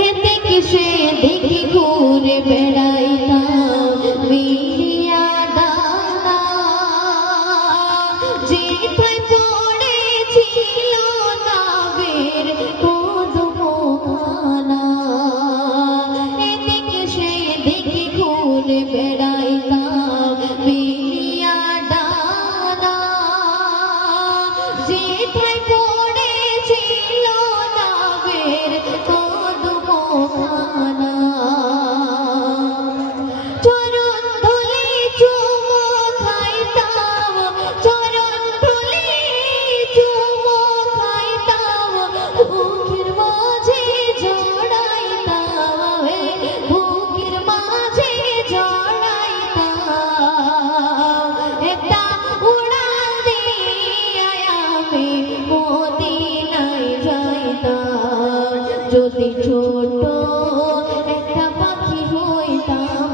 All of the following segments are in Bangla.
এদিকে সে দেখি ঘুরে বেড়াইতাম? মিলিয়া দানা যেথায় পড়েছিল নাবের কদমখানা এদিকে সে দেখি ঘুরে বেড়াইতাম Twitter.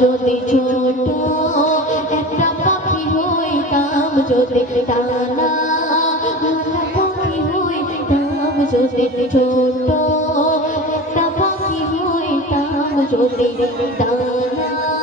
যদি ছোট একটা পাখি হইতাম, যদি টানা পাখি হইতাম, যদি ছোট একটা পাখি হইতাম, যদি টানা